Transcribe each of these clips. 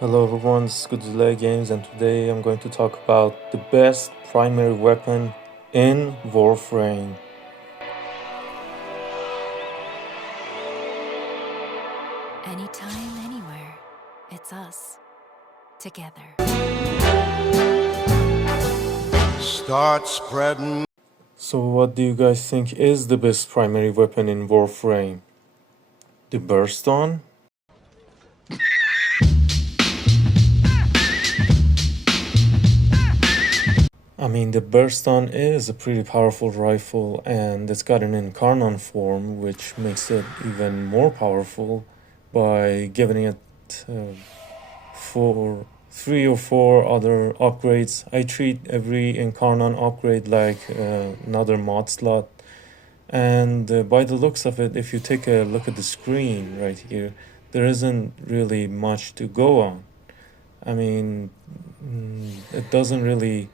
Hello everyone, this is Good Delay Games, and today I'm going to talk about the best primary weapon in Warframe. Anytime, anywhere, it's us. Together. Start spreading. So what do you guys think is the best primary weapon in Warframe? The burston? I mean, the burston is a pretty powerful rifle, and it's got an incarnate form, which makes it even more powerful by giving it for 3 or 4 other upgrades. I treat every incarnate upgrade like another mod slot, and by the looks of it, if you take a look at the screen right here, there isn't really much to go on. I mean, it doesn't really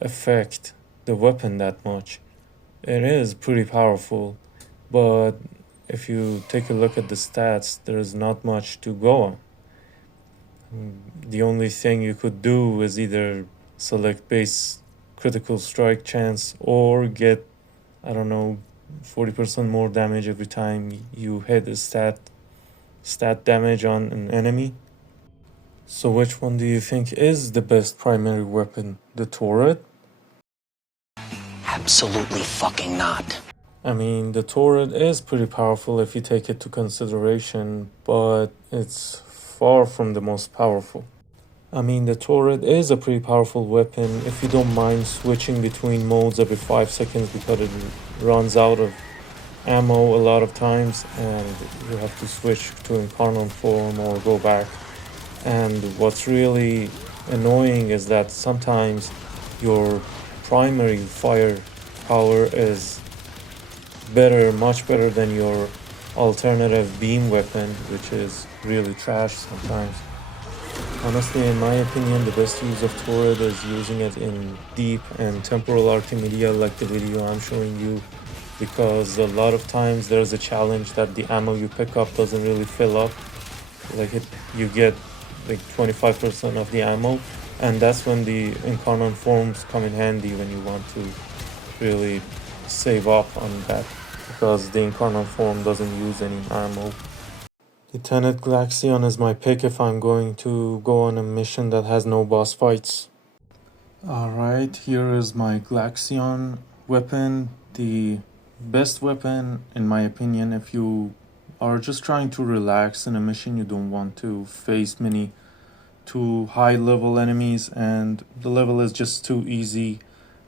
affect the weapon that much. It is pretty powerful, but if you take a look at the stats, there is not much to go on. The only thing you could do is either select base critical strike chance or get, I don't know, 40% more damage every time you hit a stat damage on an enemy. So which one do you think is the best primary weapon? The torid? Absolutely fucking not. I mean, the torid is pretty powerful if you take it to consideration, but it's far from the most powerful. I mean, the torid is a pretty powerful weapon if you don't mind switching between modes every 5 seconds, because it runs out of ammo a lot of times and you have to switch to incarnate form or go back. And what's really annoying is that sometimes your primary fire power is better, much better than your alternative beam weapon, which is really trash sometimes. Honestly, in my opinion, the best use of torid is using it in deep and temporal archimedia like the video I'm showing you, because a lot of times there's a challenge that the ammo you pick up doesn't really fill up. You get like 25% of the ammo, and that's when the incarnate forms come in handy when you want to really save up on that, because the incarnate form doesn't use any ammo. The tenet glaxion is my pick if I'm going to go on a mission that has no boss fights. Alright, here is my glaxion weapon, the best weapon in my opinion if you are just trying to relax in a mission. You don't want to face many too high level enemies and the level is just too easy.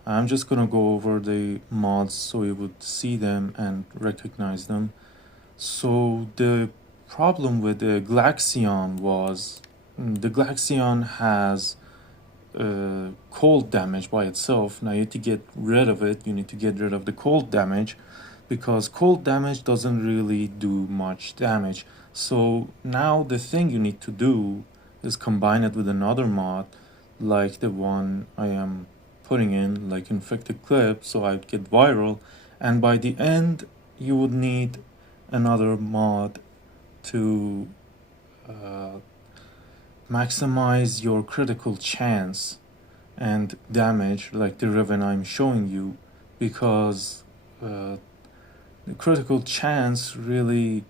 I'm just gonna go over the mods so you would see them and recognize them. So the problem with the glaxion was the glaxion has cold damage by itself. Now you need to get rid of it. You need to get rid of the cold damage, because cold damage doesn't really do much damage. So now the thing you need to do is combine it with another mod like the one I am putting in, like infected clip, so I'd get viral, and by the end you would need another mod to maximize your critical chance and damage, like the ribbon I'm showing you, because the critical chance really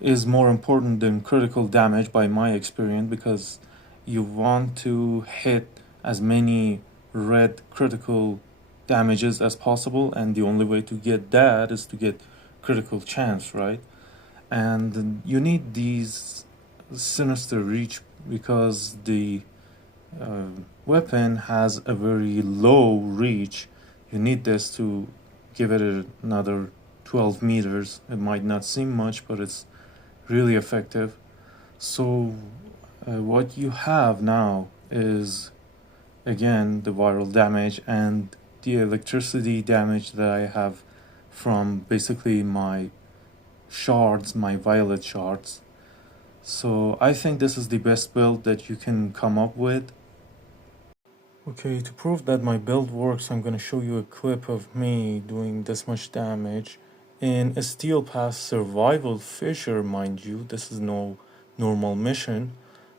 is more important than critical damage by my experience, because you want to hit as many red critical damages as possible, and the only way to get that is to get critical chance, right? And you need these sinister reach because the weapon has a very low reach. You need this to give it another 12 meters. It might not seem much, but it's really effective. So what you have now is, again, the viral damage and the electricity damage that I have from basically my shards, my violet shards. So I think this is the best build that you can come up with. Okay, to prove that my build works, I'm going to show you a clip of me doing this much damage in a Steel Pass survival fissure, mind you. This is no normal mission,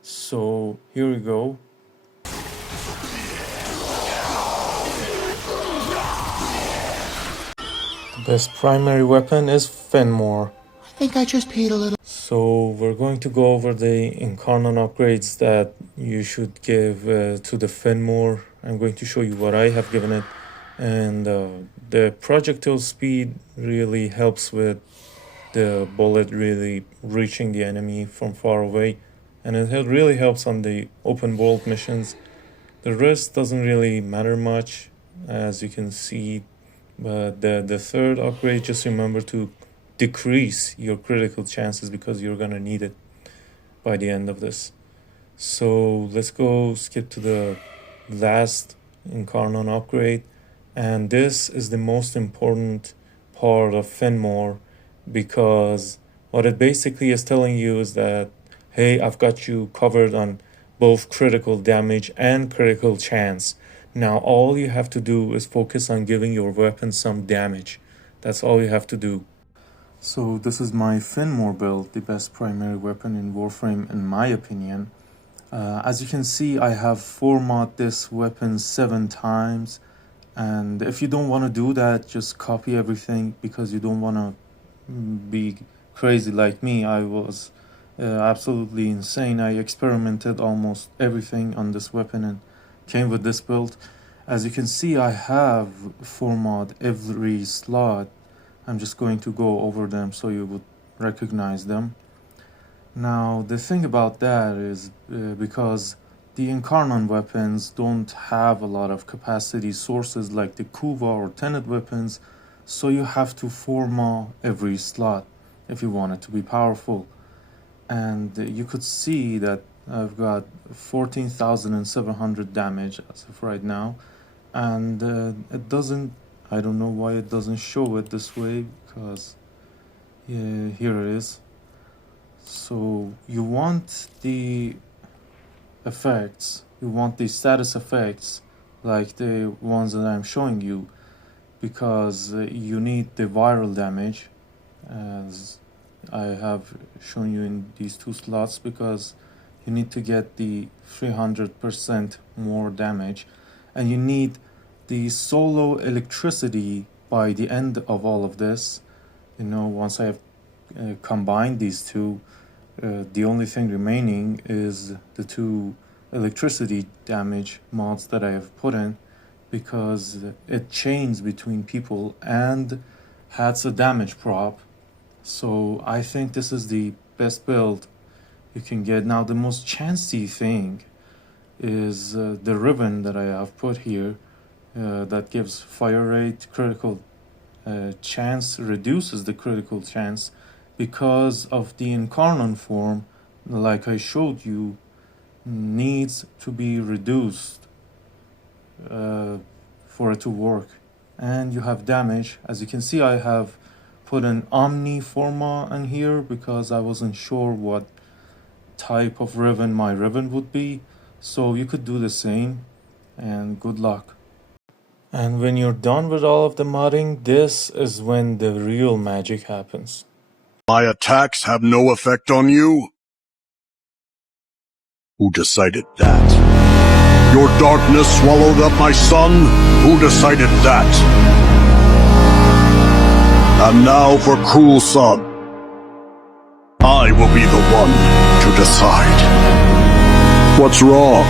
So here we go. The best primary weapon is phenmor. I think I just peed a little. So we're going to go over the Incarnon upgrades that you should give to the phenmor. I'm going to show you what I have given it. And the projectile speed really helps with the bullet really reaching the enemy from far away. And it really helps on the open world missions. The rest doesn't really matter much, as you can see. But the third upgrade, just remember to decrease your critical chances because you're gonna need it by the end of this. So let's go skip to the last Incarnon upgrade. And this is the most important part of phenmor, because what it basically is telling you is that, hey, I've got you covered on both critical damage and critical chance. Now all you have to do is focus on giving your weapon some damage. That's all you have to do. So this is my phenmor build, the best primary weapon in Warframe in my opinion. As you can see, I have formatted this weapon 7 times. And if you don't want to do that, just copy everything, because you don't want to be crazy like me. I was absolutely insane. I experimented almost everything on this weapon and came with this build. As you can see, I have formatted every slot. I'm just going to go over them so you would recognize them. Now the thing about that is because the Incarnon weapons don't have a lot of capacity sources like the Kuva or Tenet weapons, so you have to format every slot if you want it to be powerful. And you could see that I've got 14,700 damage as of right now, and it doesn't, I don't know why it doesn't show it this way, because yeah, here it is. So you want the effects, you want the status effects like the ones that I'm showing you, because you need the viral damage, as I have shown you in these 2 slots, because you need to get the 300% more damage, and you need the solo electricity by the end of all of this. You know, once I have combined these 2, the only thing remaining is the 2 electricity damage mods that I have put in, because it chains between people and has a damage prop. So I think this is the best build you can get. Now the most chancy thing is the ribbon that I have put here, that gives fire rate, critical chance, reduces the critical chance, because of the Incarnon form, like I showed you, needs to be reduced for it to work. And you have damage. As you can see, I have put an Omni forma in here because I wasn't sure what type of ribbon my ribbon would be. So you could do the same, and good luck. And when you're done with all of the modding, this is when the real magic happens. My attacks have no effect on you? Who decided that? Your darkness swallowed up my sun? Who decided that? And now for cruel sun. I will be the one to decide. What's wrong?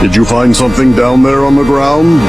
Did you find something down there on the ground?